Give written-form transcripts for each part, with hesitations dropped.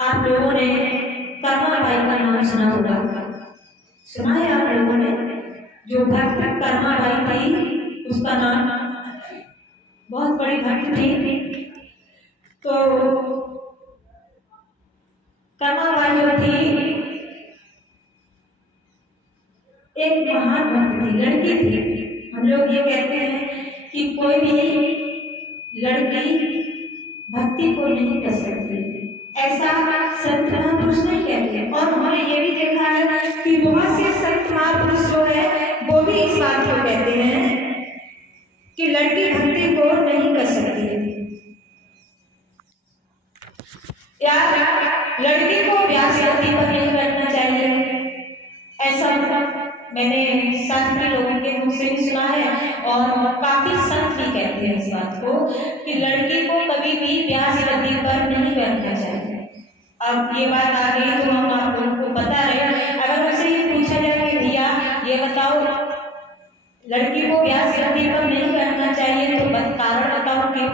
आप लोगों ने कर्माबाई का नाम सुना होगा, सुना है आप लोगों ने? जो भक्त कर्माबाई थी उसका नाम, बहुत बड़ी भक्त थी। तो कर्माबाई जो थी एक महान भक्त थी, लड़की थी। हम लोग ये कहते हैं कि कोई भी लड़की भक्ति को नहीं कर सकती, ऐसा संत महापुरुष नहीं कहते। और हमने ये भी देखा है कि बहुत से संत महापुरुष जो है वो भी इस बात को कहते हैं कि लड़की भक्ति को नहीं कर सकती या लड़की को व्यास गति पर नहीं करना चाहिए। ऐसा मैंने शास्त्री लोगों के मुख से भी सुना है और काफी संत भी कहते हैं इस बात को कि लड़की को कभी भी व्यास गति पर नहीं करना चाहिए। अब ये बात आ गई तो हम आप लोगों को बता रहे हैं। अगर उनसे ये पूछा जाए कि भैया ये बताओ लड़की को व्यास गति पर नहीं करना चाहिए तो कारण बताओ क्यों?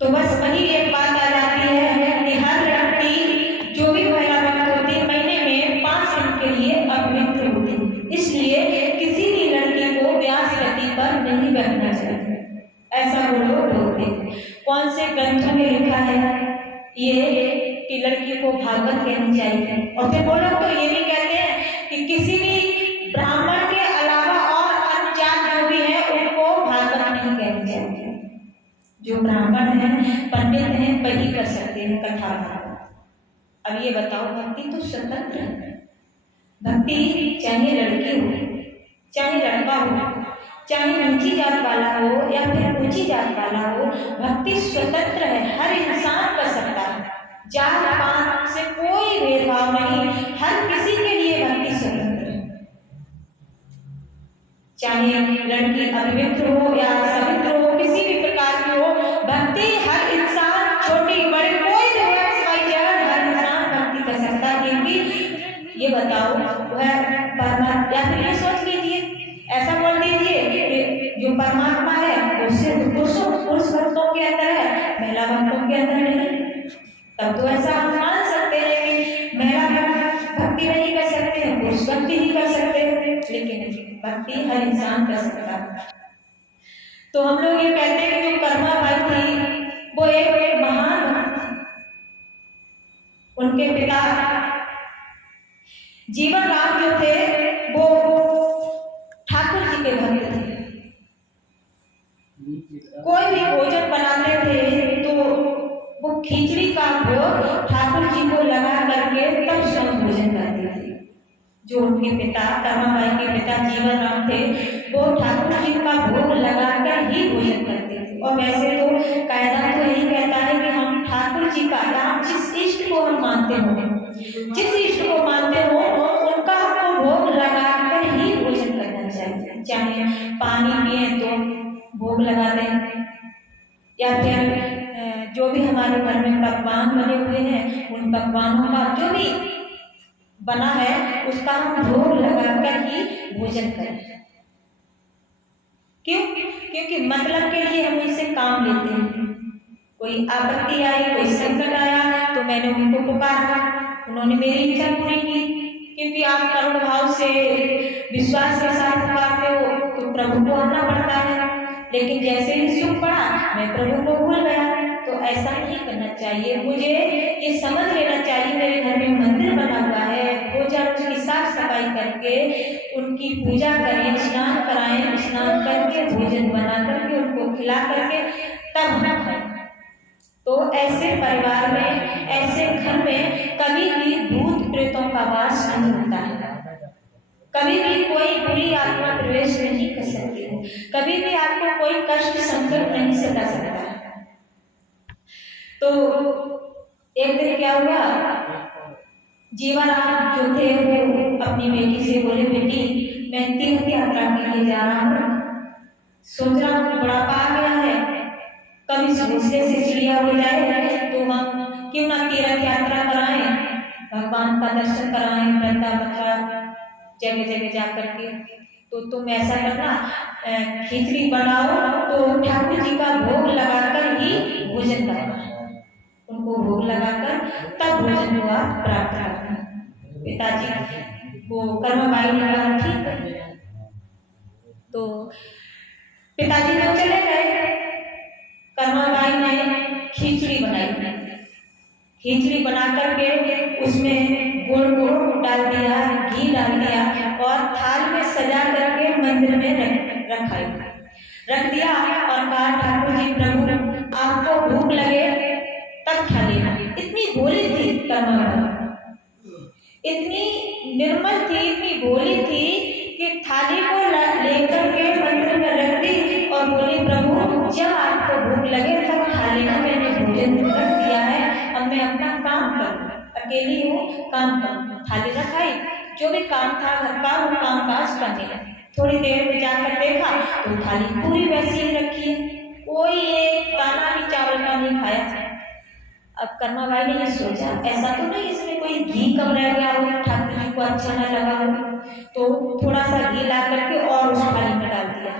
तो बस वही एक बात आ जाती है कि हर लड़की जो भी महिला भक्त होती है महीने में 5 दिन के लिए अपवित्र होती है, इसलिए किसी भी लड़की को व्यास गति पर नहीं करना चाहिए, ऐसा वो लोग बोलते हैं। कौन से ग्रंथों में लिखा है ये कि लड़की को भागवत कहनी चाहिए? और फिर वो लोग तो ये भी कहते हैं कि किसी भी ब्राह्मण के अलावा और अन्य जात जो भी है उनको भागवत नहीं कहनी चाहिए। जो ब्राह्मण हैं, पंडित हैं, वही कर सकते हैं कथा भागवत। अब ये बताओ, भक्ति तो स्वतंत्र है। भक्ति चाहे लड़की हो, चाहे लड़का हो, चाहे नीची जात वाला हो या फिर ऊंची जात वाला हो, भक्ति स्वतंत्र है, हर इंसान कर सकता है। जात पात से कोई भेदभाव नहीं, हर किसी के लिए भक्ति स्वतंत्र है। चाहे लड़की अपवित्र हो या सवित्र हो, किसी भी प्रकार की हो, भक्ति हर इंसान, छोटी बड़ी कोई भी हर इंसान भक्ति कर सकता है। क्योंकि ये बताओ वह परमात्मा, या फिर ये सोच लीजिए, ऐसा बोल दीजिए कि जो परमात्मा है उससे पुरुष भक्तों के अंदर है, महिला भक्तों के अंदर नहीं, तब तो ऐसा हम मान सकते हैं कि महिला भक्ति नहीं कर सकते हैं, पुरुष भक्ति ही कर सकते हैं। लेकिन भक्ति हर इंसान कर सकता है। तो हम लोग ये कहते हैं कि जो कर्माबाई थी वो एक महान भक्त थी। उनके पिता जीवन राम जो थे वो ठाकुर जी के भक्त थे। कोई भी भोजन बनाते थे तो वो खिचड़ी का भोग ठाकुर जी को लगा करके तब स्वयं भोजन करते थे। जो उनके पिता कर्माबाई के पिता जीवन राम थे वो ठाकुर जी का भोग लगाकर ही भोजन करते थे। और वैसे तो कायदा तो यही कहता है कि हम ठाकुर जी का या जिस इष्ट को हम मानते हो, जिस इष्ट को मानते हो उनका हमको भोग लगाकर ही भोजन करना चाहिए। चाहे पानी पिए तो भोग लगा दें, या फिर जो भी हमारे घर में पकवान बने हुए हैं उन पकवानों का जो भी बना है उसका हम भोग लगाकर ही भोजन करें। क्यों? क्योंकि मतलब के लिए हम उनसे काम लेते हैं। कोई आपत्ति आई, कोई संकट आया तो मैंने उनको पुकारा, उन्होंने मेरी इच्छा पूरी की। क्योंकि आप करुण भाव से विश्वास के साथ पुकारते हो तो प्रभु को आना पड़ता है। लेकिन जैसे ही सुख पड़ा मैं प्रभु को भूल गया, तो ऐसा नहीं करना चाहिए। मुझे ये समझ लेना चाहिए मेरे घर में मंदिर बना हुआ है, पूजा उसकी साफ सफाई करके उनकी पूजा करें, स्नान कराएं, स्नान करके भोजन बना करके उनको खिला करके तब हम खाएं। तो ऐसे परिवार में, ऐसे घर में कभी भी भूत प्रेतों का वास नहीं होता है, कभी भी कोई बुरी आत्मा प्रवेश नहीं कर सकती है, कभी भी आपको कोई कष्ट संकट नहीं सता सकता है। तो एक दिन क्या हुआ, जीवनराम जो थे वो अपनी बेटी से बोले, बेटी मैं तीर्थ यात्रा के लिए जा रहा हूँ, सोच रहा हूँ बुढ़ापा आ गया है, कभी सोचने से चिड़िया हो जाए तो हम क्यों ना तीर्थ यात्रा कराएं, भगवान का दर्शन कराएं, वृंदा मथुरा जगह जगह जा करके। तो तुम ऐसा करना, खिचड़ी बनाओ तो ठाकुर जी का भोग लगाकर भोजन को आप प्राप्त करना। पिताजी को कर्माबाई ने कहा ठीक है। तो पिताजी तो चले गए। कर्माबाई ने खिचड़ी बनाई। खिचड़ी बना करके उसमें गुड़ डाल दिया, घी डाल दिया और थाल में सजा करके मंदिर में रख दिया और कहा ठाकुर जी प्रभु आपको भूख लगे तब खा लेना। इतनी भोली थी कर्माबाई, इतनी निर्मल थी, इतनी भोली थी कि थाली को लेकर के मंदिर में रख दी और बोली प्रभु जब आपको भूख लगे तब खा लेना, मैंने भोजन रख दिया है, अब मैं अपना काम करूँ, अकेली हूँ काम करूँ। थाली रखाई, जो भी काम था घर का वो काम काज करने लगी। थोड़ी देर में जाकर देखा तो थाली पूरी वैसी ही रखी है, कोई एक दाना भी चावल का नहीं खाया। अब कर्माबाई ने ये सोचा ऐसा तो नहीं इसमें कोई घी कम रह गया हो, ठाकुर जी को अच्छा ना लगा हो, तो थोड़ा सा घी ला करके और उस थाली में डाल दिया।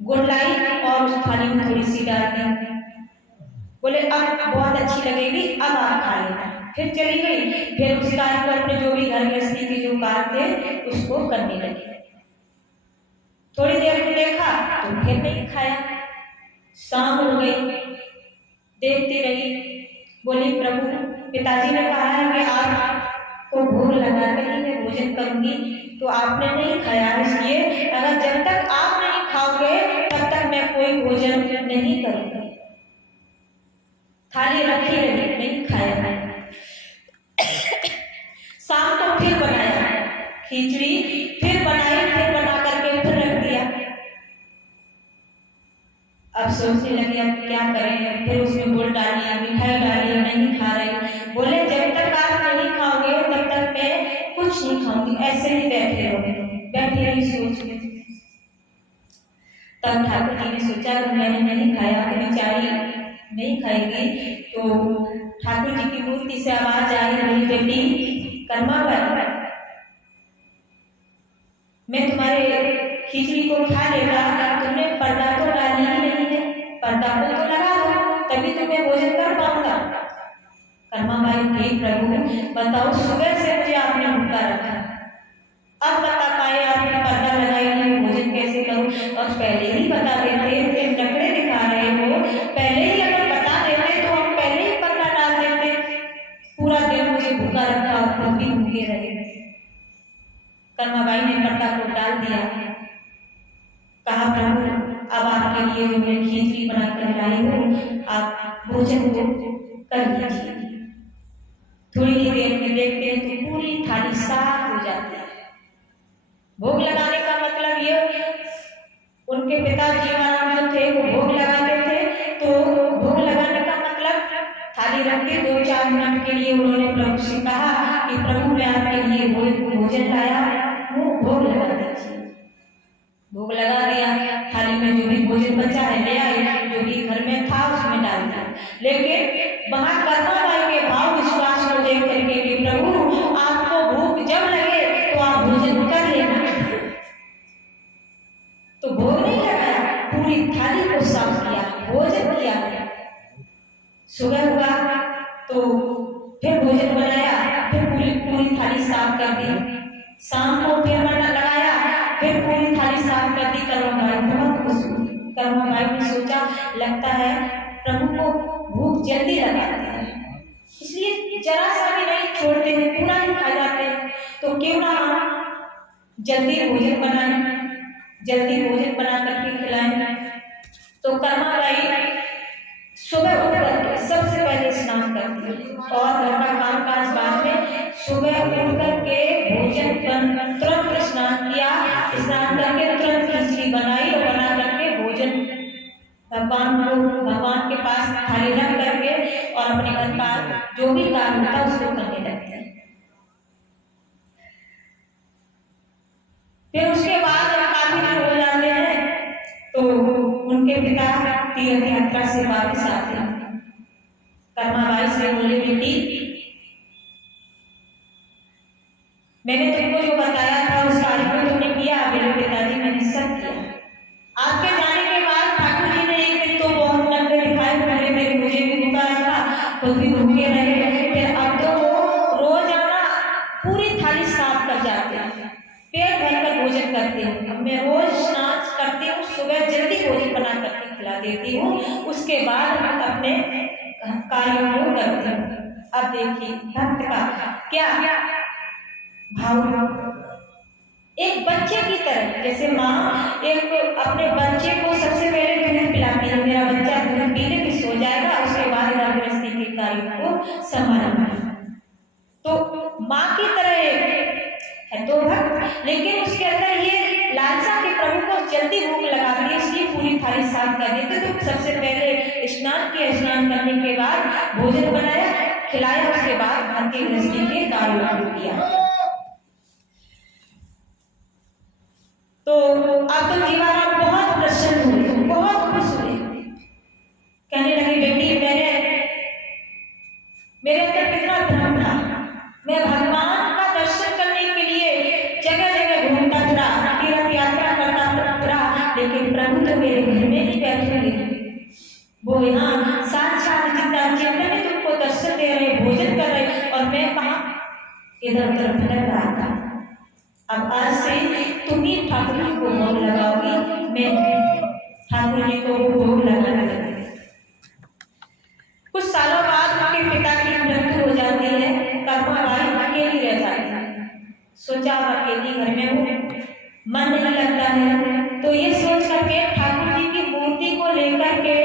गुड़ लाई और उस थाली में थोड़ी सी डाल दी। बोले अब बहुत अच्छी लगेगी, अब आप खा लेना। फिर चली गई। फिर उस कार्य को अपने जो भी घर गृहस्थी के जो कार्य थे उसको करने लगी। थोड़ी देर में देखा तो फिर नहीं खाया। शाम हो गई, देखती रही। बोली प्रभु पिताजी ने कहा है कि आपको भूख लगा कर ही मैं भोजन करूंगी, तो आपने नहीं खाया, इसलिए अगर जब तक आप नहीं खाओगे तब तक मैं कोई भोजन नहीं करूंगी। थाली रखी रही, नहीं खाया। शाम को फिर बनाया खिचड़ी, फिर बनाई, फिर बना करके फिर रख दिया। अब सोचने लगी अब क्या करें, फिर उसमें गुड़ डालिए, मिठाई डालिए, नहीं खा रहे। बोले जब तक आप नहीं खाओगे तब तक मैं कुछ नहीं खाऊंगी, ऐसे ही बैठे रहोगे। बैठे रही सोच में। तब ठाकुर जी ने सोचा कि मैंने नहीं खाया तो बेचारी नहीं खाएगी, तो ठाकुर जी की मूर्ति से आवाज आई, मेरी बेटी कर्माबाई मैं तुम्हारे खिचड़ी को खा लेगा, तुमने पर्दा तो डाली ही नहीं है, पर्दा को तो लगा दो तभी तुम्हें भोजन कर पाऊंगा। कर्माबाई हे प्रभु बताओ सुबह से मुझे आपने भूखा रखा, अब बता पाए आपने पर्दा लगाई नहीं, भोजन कैसे करूं? और पहले ही बता देते, फिर नखरे दिखा रहे हो, पहले ही अगर बता देते तो हम पहले ही पर्दा डाल देते। पूरा दिन मुझे भूखा रखा और खुद भी भूखे रहे। कर्माबाई ने पर्दा को डाल दिया। कहा प्रभु अब आपके लिए जो मैं खिचड़ी बनाकर लाई हूँ, आप भोजन को कर लीजिए। थोड़ी ही देर में देखते हैं तो पूरी थाली साफ हो जाती है। भोग लगाने का मतलब ये, उनके पिताजी महाराज जो थे वो भोग लगाते थे, तो भोग लगाने का मतलब थाली रख के 2-4 मिनट के लिए उन्होंने प्रभु से कहा कि प्रभु मैं आपके लिए भोजन लाया हूँ, भोग लगा दीजिए। भोग लगा दिया, थाली में जो भी भोजन बचा है ले आए, जो भी घर में था उसमें डाल दिया। लेकिन वहां कर्माबाई के भाव विश्वास को देख करके कि प्रभु आपको भूख जब लगे तो आप भोजन कर लेना, तो भोग नहीं लगाया, पूरी थाली को साफ किया, भोजन किया। सुबह हुआ तो फिर भोजन बनाया, फिर पूरी थाली साफ कर दी। शाम को फिर बना लगाया, फिर पूरी थाली साफ कर दी। कर्माबाई बहुत खुश हुई। कर्माबाई ने सोचा लगता है प्रभु को भूख जल्दी लगाती है, इसलिए जरा सा भी नहीं छोड़ते हैं, पूरा ही खा जाते हैं, तो क्यों ना जल्दी भोजन बनाएं, जल्दी भोजन बना करके खिलाएं। तो कर्माबाई सुबह उठ करके सबसे पहले स्नान करती है और घर का काम काज बाद में। सुबह उठ करके भोजन तुरंत स्नान किया, स्नान करके तुरंत खिचड़ी बनाई और बना करके भोजन भगवान के पास थाली रख करके और अपने घर का जो भी काम होता है उसको करने लगते हैं। फिर उसके बाद जब काफी दिन हो जाते हैं तो उनके पिता तीर्थ यात्रा से वापस आते हैं। कर्माबाई से बोले बेटी मैंने तुमको जो बताया था उस कार्य को तुमने किया? मेरे पिताजी मैंने सब किया। आपके जाने के बाद ठाकुर जी ने एक दिन तो बहुत नखरे दिखाए, पहले मुझे भी भूखा रखा, खुद भी भूखे रहे, फिर अब देती हूँ, उसके बाद हम अपने कार्यों को करते हैं। अब देखिए भक्त का क्या भाव, एक बच्चे की तरह, जैसे माँ एक अपने बच्चे को सबसे पहले दूध पिलाती है, मेरा बच्चा दूध पी ले के सो जाएगा, उसके बाद घर गृहस्थी के कार्यों को संभालना। तो माँ की तरह है तो भक्त, लेकिन उसके अंदर ये लालसा के प्रभु को जल्दी भूख लगाती है, इसलिए पूरी थाली साफ कर देते। तो सबसे पहले स्नान किया, स्नान करने के बाद भोजन बनाया, खिलाया, उसके बाद घर के गृहस्थी के कार्यों को किया। तो अब तो जीवाराम बहुत प्रसन्न हुए, बहुत खुश हुए, कहने लगे बेटी मेरे अंदर कितना भ्रम था, मैं भगवान का दर्शन करने के लिए जगह जगह घूमता फिरा, तीर्थ यात्रा करता फिरा, लेकिन प्रभु तो मेरे घर में ही बैठे हुए, वो यहाँ साक्षात जिंदा चेतन में तुमको दर्शन दे रहे, भोजन कर रहे, और मैं कहाँ इधर उधर भटक रहा था। अब आज से तुम ही ठाकुर जी को भोग लगाओगी, मैं ठाकुर जी को भोग लगाने लगी। कुछ सालों बाद उनके पिता की मृत्यु हो जाती है, कर्माबाई अकेली रह जाती है। सोचा अब अकेली घर में हूँ, मन नहीं लगता है, तो ये सोच करके ठाकुर जी की मूर्ति को लेकर के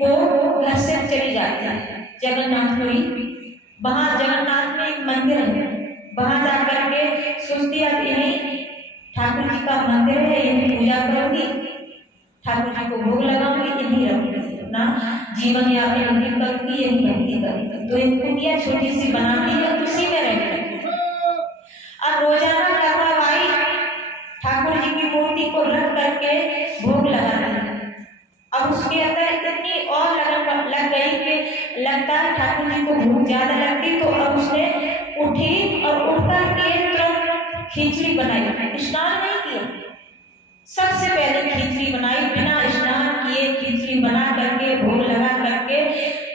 वो घर से चली जाती है जगन्नाथपुरी। वहाँ जगन्नाथ में एक मंदिर है, वहां जाकर के सोचती अब यही ठाकुर जी का मंदिर है, यही पूजा करूंगी, ठाकुर जी को भोग लगाऊंगी, यही रहूंगी, अपना जीवन यापन यही करूंगी, यही भक्ति करूंगी। तो एक कुटिया छोटी सी बनाती है, उसी में रहने लगती है। अब रोजाना कर्माबाई ठाकुर जी की मूर्ति को रख करके भोग लगाती है। अब उसके अंदर इतनी और लगन लग गई कि लगता है ठाकुर जी को भूख ज्यादा लगती, तो अब उसने उठी और उठकर के तुरंत खिचड़ी बनाई, स्नान नहीं किया, सबसे पहले खिचड़ी बनाई, बिना स्नान किए खिचड़ी बना करके भोग लगा करके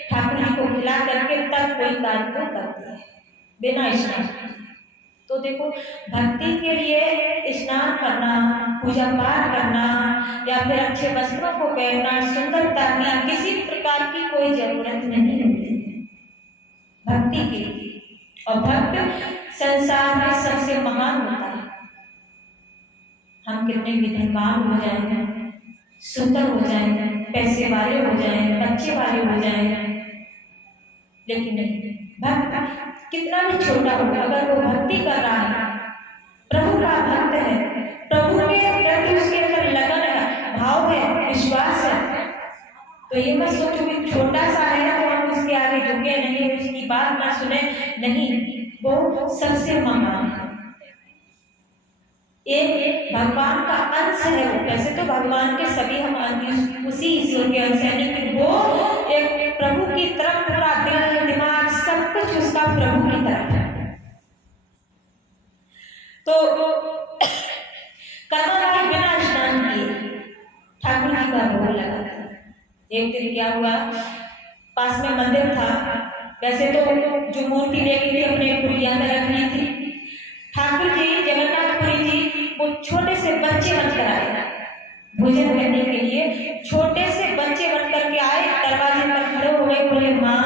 ठाकुर जी को खिला करके तब कोई कार्य को करती है, बिना स्नान। तो देखो भक्ति के लिए स्नान करना, पूजा पाठ करना, या फिर अच्छे वस्त्रों को पहनना, सुंदरता की किसी प्रकार की कोई जरूरत नहीं होती भक्ति के लिए। और भक्त संसार में सबसे महान होता है। हम कितने भी धनवान हो जाएं, सुंदर हो जाएं, पैसे वाले हो जाएं, बच्चे वाले हो जाएं, लेकिन नहीं, भक्त कितना भी छोटा होगा, अगर वो भक्ति कर रहा है, प्रभु का भक्त है, प्रभु के प्रति उसके अंदर लगन है, भाव है, विश्वास है, तो ये मत सोचो कि छोटा सा है तो हम उसके आगे झुके नहीं, उसकी बात ना सुने, नहीं, वो सबसे महान है, एक भगवान का अंश है वो। वैसे तो भगवान के सभी हम उसी ईश्वर के अंश हैं, लेकिन वो एक प्रभु की तरफ पूरा दिल दिमाग सब कुछ उसका प्रभु की तरफ है। तो कर्माबाई बिना स्नान किए ठाकुर जी का भोग लगा। एक दिन क्या हुआ, पास में मंदिर था, वैसे तो जो मूर्ति लेके थी अपने कुटिया में रखनी थी, ठाकुर जी जगन्नाथपुरी जी वो छोटे से बच्चे बनकर आए भोजन करने के लिए, छोटे से बच्चे बनकर के आए, दरवाजे पर खड़े हो गए, बोले माँ।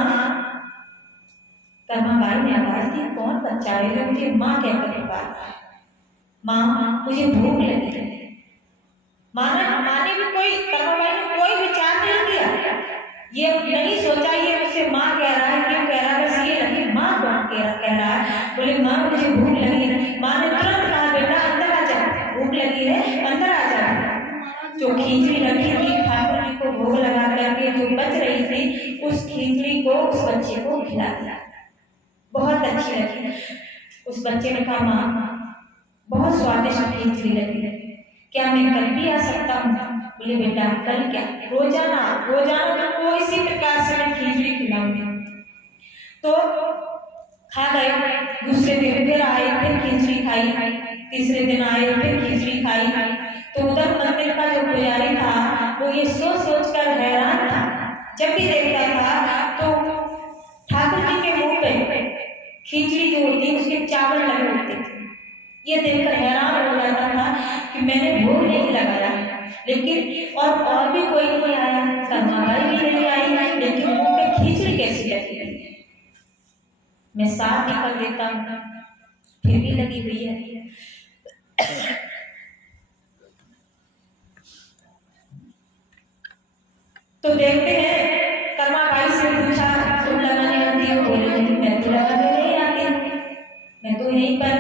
कर्माबाई ने आवाज दी, कौन बच्चा है जो मुझे माँ कहकर पुकार रहा है? माँ मुझे भूख लगी है। माने भी कोई, कर्माबाई ने कोई विचार नहीं किया, ये नहीं सोचा ये मुझसे माँ कह रहा है, क्यों कह रहा है, बस ये लगी माँ कौन कह रहा है। बोले माँ मुझे भूख लगी है। माँ ने तुरंत कहा बेटा अंदर आ जा, भूख लगी है अंदर आ जा। जो खिचड़ी रखी थी ठाकुर जी को भोग लगा करके जो बच रही थी, उस खिचड़ी को उस बच्चे को खिला दिया, बहुत अच्छी लगी। उस बच्चे ने कहा माँ बहुत स्वादिष्ट खिचड़ी लगी है, क्या मैं कल भी आ सकता हूँ? बोले बेटा कल क्या, रोजाना तुमको इसी प्रकार से मैं खिचड़ी खिलाऊंगी। तो खा गए, दूसरे दिन फिर आए, फिर खिचड़ी खाई, तीसरे दिन आए, फिर खिचड़ी खाई। तो उधर मंदिर का जो पुजारी था वो ये सोच कर हैरान था, जब भी देखता था तो ठाकुर जी के मुंह पे खिचड़ी जो होती है उसके चावल लगे होते थे। ये देखकर हैरान हो जाता था कि मैंने भोग नहीं लगाया, लेकिन और भी कोई नहीं आया, कर्माबाई भी नहीं आई, लेकिन मुंह पे खींचड़ी कैसी लगी हुई है। मैं साथ ही कर देता हूँ, फिर भी लगी हुई है। तो देखते हैं, कर्माबाई से पूछा तुम लगाने आती हो? बोले नहीं, मैं तो लगाने नहीं आती, मैं तो यहीं पर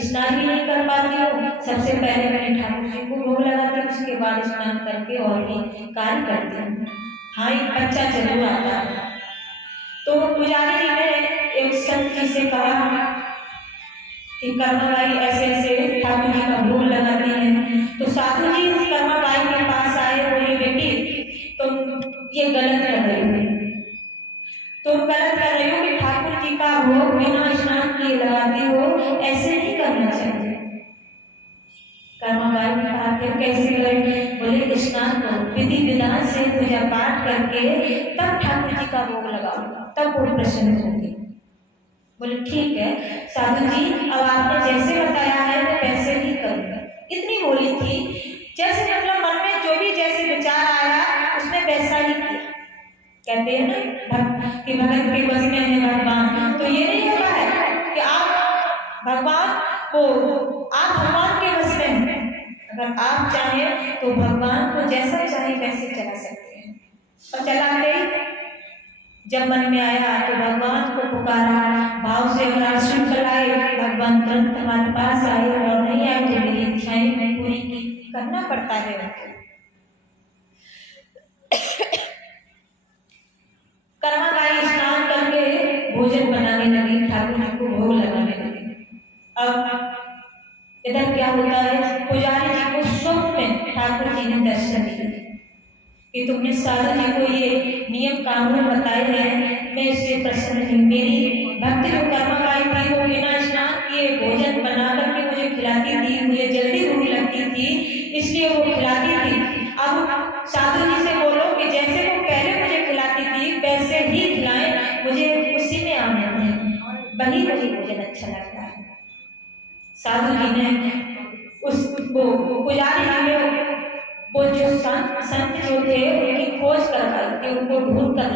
स्नान भी नहीं कर पाती हूँ। सबसे पहले अपने ठाकुर जी को भोग लगाती हूँ, उसके बाद स्नान करके और भी कार्य करती हूँ। हाँ, एक बच्चा जरूर आता है। तो पुजारी जी ने एक संत जी से कहा कि कर्माबाई ऐसे ऐसे ठाकुर जी का भोग लगाती है। तो साधु जी कर्माबाई के पास आए, बोले बेटी तुम ये गलत कर रही हो, तुम गलत कर रही हो कि ठाकुर जी का भोग बिना स्नान किए लगाती हो, ऐसे नहीं करना चाहिए। कर्माबाई ने कहा फिर कैसे करें? बोले स्नान करो, विधि विधान से पूजा पाठ करके तब ठाकुर जी का भोग लगाओ, तब वो प्रसन्न होंगे। बोले ठीक है साधु जी, अब आपने जैसे बताया है मैं वैसे ही करूँगा। इतनी बोली थी, जैसे मतलब मन में जो भी जैसे विचार आया उसने वैसा ही किया। कहते हैं ना कि भगत के बस में है भगवान, तो ये नहीं होता है कि आप भगवान के बस में हैं। अगर आप चाहें तो भगवान को जैसा चाहे वैसे चला सकते हैं। और चलाते ही जब मन में आया तो भगवान को पुकारा, भाव से अगर आश्रम लाए, भगवान तुरंत हमारे पास आए, और नहीं आए तो मेरी इच्छाएं पूरी करना पड़ता है उनको। कर्माबाई स्नान करके भोजन बनाने लगी, ठाकुर जी को भोग लगाने लगी। अब इधर क्या होता है, पुजारी जी को स्वप्न में ठाकुर जी ने दर्शन दिए कि तुमने साधु जी को ये नियम कानून बताए हैं, मैं इससे प्रसन्न हूँ। मेरी भक्ति जो कर्माबाई थी वो बिना स्नान किए भोजन बना करके मुझे खिलाती थी, मुझे जल्दी भूख लगती थी इसलिए वो खिलाती थी। अब साधु जी से बोलो कि जैसे वो पहले मुझे खिलाती थी वैसे ही खिलाएं, मुझे उसी में आनंद है, वही मुझे भोजन अच्छा लगता है। साधु जी ने उस पुजारी जी ने वो जो संत जो थे उनकी खोज करवाई कि उनको ढूंढ कर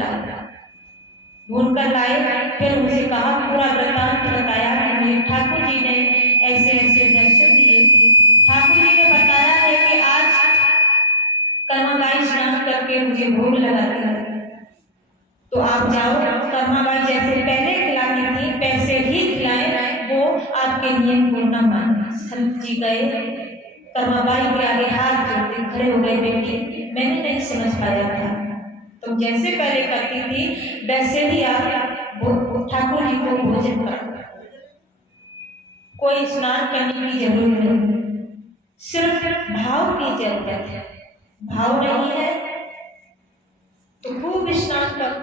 लाए। फिर उनसे कहा, पूरा वृत्तांत बताया कि मुझे ठाकुर जी ने ऐसे ऐसे दर्शन दिए। ठाकुर जी ने बताया है कि आज कर्माबाई स्नान करके मुझे भोग लगाती है, तो आप जाओ, कर्माबाई जैसे पहले खिलाती थी वैसे ही खिलाएं, वो आपके नियम को न माने। संत जी गए, कर्माबाई के आगे हाथ जोड़ते खड़े हो गए, बेटी मैंने नहीं समझ पाया था, तुम जैसे पहले करती थी वैसे ही आप ठाकुर जी को भोजन करो, कोई स्नान करने की जरूरत नहीं, सिर्फ भाव की जरूरत है। भाव नहीं है तो खूब स्नान करो।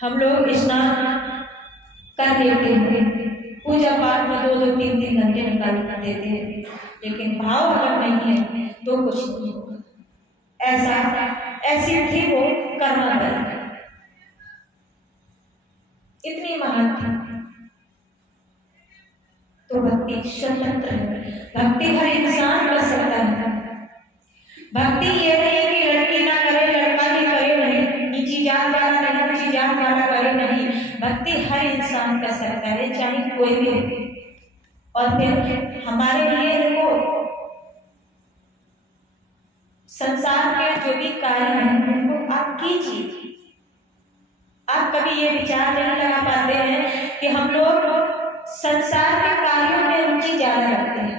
हम लोग स्नान कर लेते हैं, पूजा पाठ में 2-2, 3-3 घंटे निकाल देते हैं, लेकिन भाव अगर नहीं है तो कुछ नहीं होगा। ऐसी थी वो कर्माबाई, इतनी महान थी। तो भक्ति स्वतंत्र है, भक्ति हर इंसान कर सकता है। भक्ति ये नहीं कि लड़की ना करे लड़का ही करे, नहीं, नीची जात वाला नहीं ऊंची जात वाला करे, नहीं, भक्ति हर इंसान कर सकता है, चाहे कोई भी हो। और फिर हमारे लिए देखो, संसार के जो भी कार्य हैं उनको आप कीजिए। आप कभी ये विचार नहीं लगा पाते हैं कि हम लोग संसार के कार्यों में रुचि ज्यादा रखते हैं,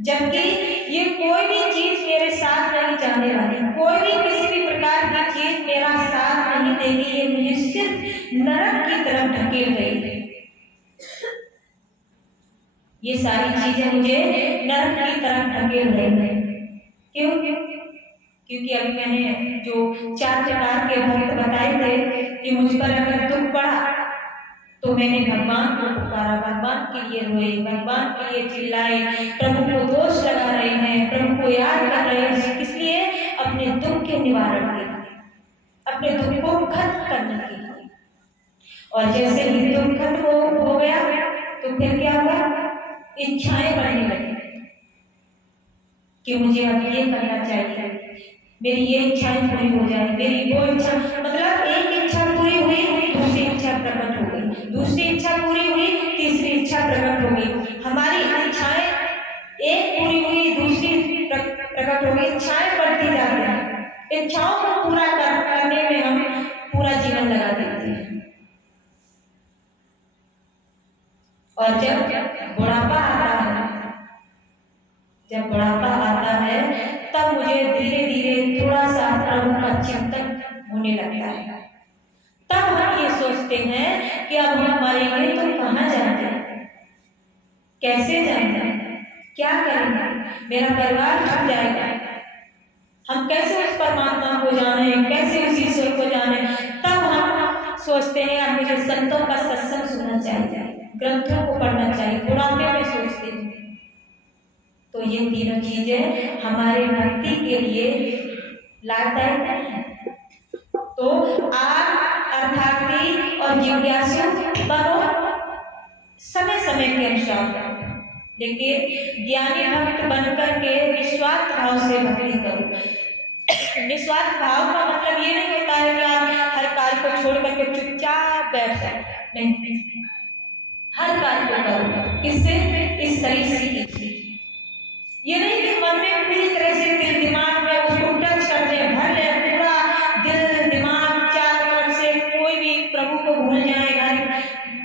जबकि ये कोई भी चीज मेरे साथ नहीं जाने वाली, कोई भी किसी भी प्रकार की चीज मेरा साथ नहीं देगी, ये मुझे सिर्फ नरक की तरफ ढकेल रही है। ये सारी चीजें मुझे नरक की तरफ ढकेल रही है। क्यों? क्योंकि अभी मैंने जो 4 प्रकार के भक्त बताए थे कि मुझ पर अगर दुख पड़ा तो मैंने भगवान को पुकारा, भगवान के लिए रोए, भगवान के लिए चिल्लाए, प्रभु को दोष लगा रहे हैं, प्रभु को याद कर रहे हैं, किस लिए? अपने दुख के निवारण के लिए, अपने दुख को खत्म करने के लिए। और जैसे ही दुख खत्म हो गया तो फिर क्या हुआ? इच्छाएं बढ़ने लगी। कि मुझे अब ये करना चाहिए, मेरी ये इच्छाएं पूरी हो जाए, मेरी वो इच्छा, मतलब एक इच्छा पूरी हुई, दूसरी इच्छा प्रकट हो गई, दूसरी इच्छा पूरी हुई, तीसरी इच्छा प्रकट हो गई। हमारी इच्छाएं एक पूरी हुई, दूसरी प्रकट हो गई, इच्छाएं बढ़ती जाती हैं। इच्छाओं को पूरा करने में हम पूरा जीवन लगा देते हैं। और जब बुढ़ापा आता है, जब बुढ़ापा आता है तब मुझे धीरे धीरे थोड़ा सा प्रभु का चिंतन होने लगता है। तब हम ये सोचते हैं कि अब हम मरेंगे तो कहाँ जाएंगे, कैसे जाएंगे, क्या करेंगे, मेरा परिवार छूट जाएगा, हम कैसे उस परमात्मा को जाने, कैसे उस ईश्वर को जाने। तब हम सोचते हैं अब मुझे संतों का सत्संग सुनना चाहिए, ग्रंथों को पढ़ना चाहिए, बुढ़ापे में सोचते हैं। तो ये तीनों चीजें हमारे भक्ति के लिए लाभदायक नहीं है। तो आप अर्थार्थी और जिज्ञासु बनो समय समय के अनुसार, लेकिन ज्ञानी भक्त बनकर के निस्वार्थ भाव से भक्ति करो। निस्वार्थ भाव का मतलब ये नहीं होता है कि आप हर कार्य को छोड़ करके चुपचाप बैठ जाए, नहीं, हर कार्य को करो। किससे? इस शरीर से कीजिए। ये नहीं कि मन में पूरी तरह से दिल दिमाग में उसको टच कर ले, भर ले, पूरा दिल दिमाग चारों तरफ से कोई भी प्रभु को भूल जाए, घर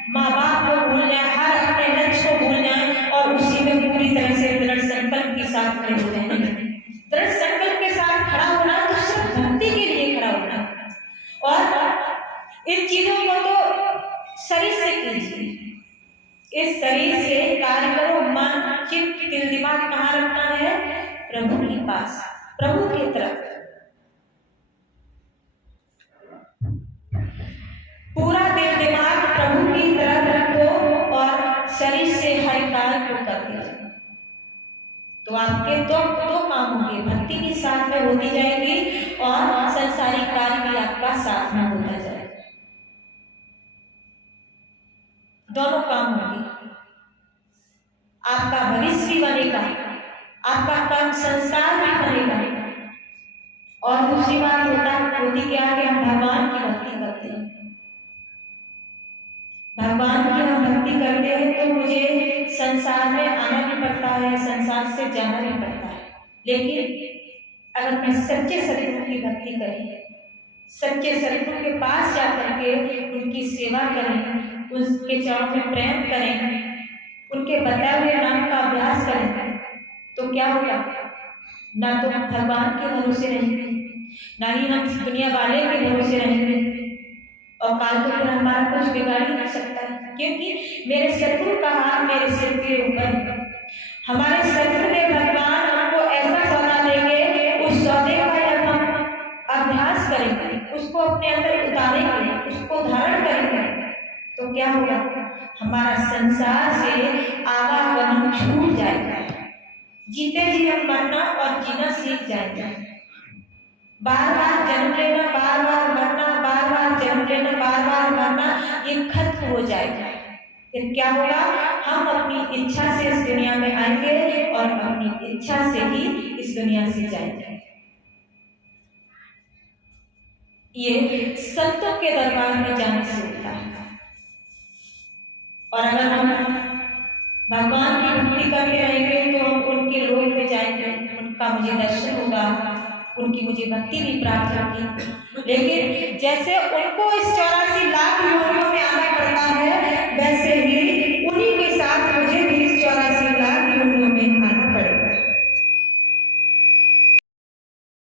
माँ बाप को भूल जाए, हर अपने लक्ष्य को भूल जाए और उसी में पूरी तरह से दृढ़ संकल्प के साथ खड़े हो जाए। दृढ़ संकल्प के साथ खड़ा होना तो सिर्फ भक्ति के लिए खड़ा होना, और इन चीजों को तो शरीर से कीजिए। इस शरीर से कार्य करो, मन चित्त दिल दिमाग कहाँ रखना है? प्रभु के पास, प्रभु की तरफ। पूरा दिल दिमाग प्रभु की तरफ रखो और शरीर से हर कार्य को करते जाओ। तो आपके दो काम होंगे, भक्ति भी साथ में होती जाएगी और संसारिक कार्य भी आपका साथ में होता जाएगा। दोनों काम होंगे, आपका भविष्य भी बनेगा, आपका कर्म संस्कार भी बनेगा। और दूसरी बात होती क्या कि हम भगवान की भक्ति करते हैं। भगवान की हम भक्ति करते हैं तो मुझे संसार में आना भी पड़ता है, संसार से जाना भी पड़ता है। लेकिन अगर मैं सच्चे सदगुरु की भक्ति करें, सच्चे सदगुरु के पास जाकर के उनकी सेवा करें, उसके चरणों में प्रेम करें, उनके बताए हुए नाम का अभ्यास करें, तो क्या होगा? ना तो हम भगवान के भरोसे रहेंगे, ना ही हम दुनिया वाले के भरोसे रहेंगे, और काल तो फिर हमारा कुछ बिगाड़ ही नहीं सकता है, क्योंकि मेरे सदगुरु का हाथ मेरे सिर के ऊपर है। हमारे सदगुरु भगवान हमको ऐसा सौदा देंगे, उस सौदे का जब हम अभ्यास करेंगे, उसको अपने अंदर उतारेंगे, उसको धारण करेंगे, तो क्या होगा? हमारा संसार से आवागमन छूट जाएगा। जीते जी हम मरना और जीना सीख जाएंगे। बार बार जन्म लेना, बार बार मरना, बार बार जन्म लेना, बार बार मरना, ये खत्म हो जाएगा। फिर क्या होगा? हम अपनी इच्छा से इस दुनिया में आएंगे और अपनी इच्छा से ही इस दुनिया से जाएंगे। ये संतों के दरबार में जाने से होता है। और अगर हम भगवान की भक्ति करके रहेंगे तो हम उनके लोक में जाएंगे, उनका मुझे दर्शन होगा, उनकी मुझे भक्ति भी प्राप्त होगी। लेकिन जैसे उनको इस 84 लाख योनियों में आना पड़ता है, वैसे ही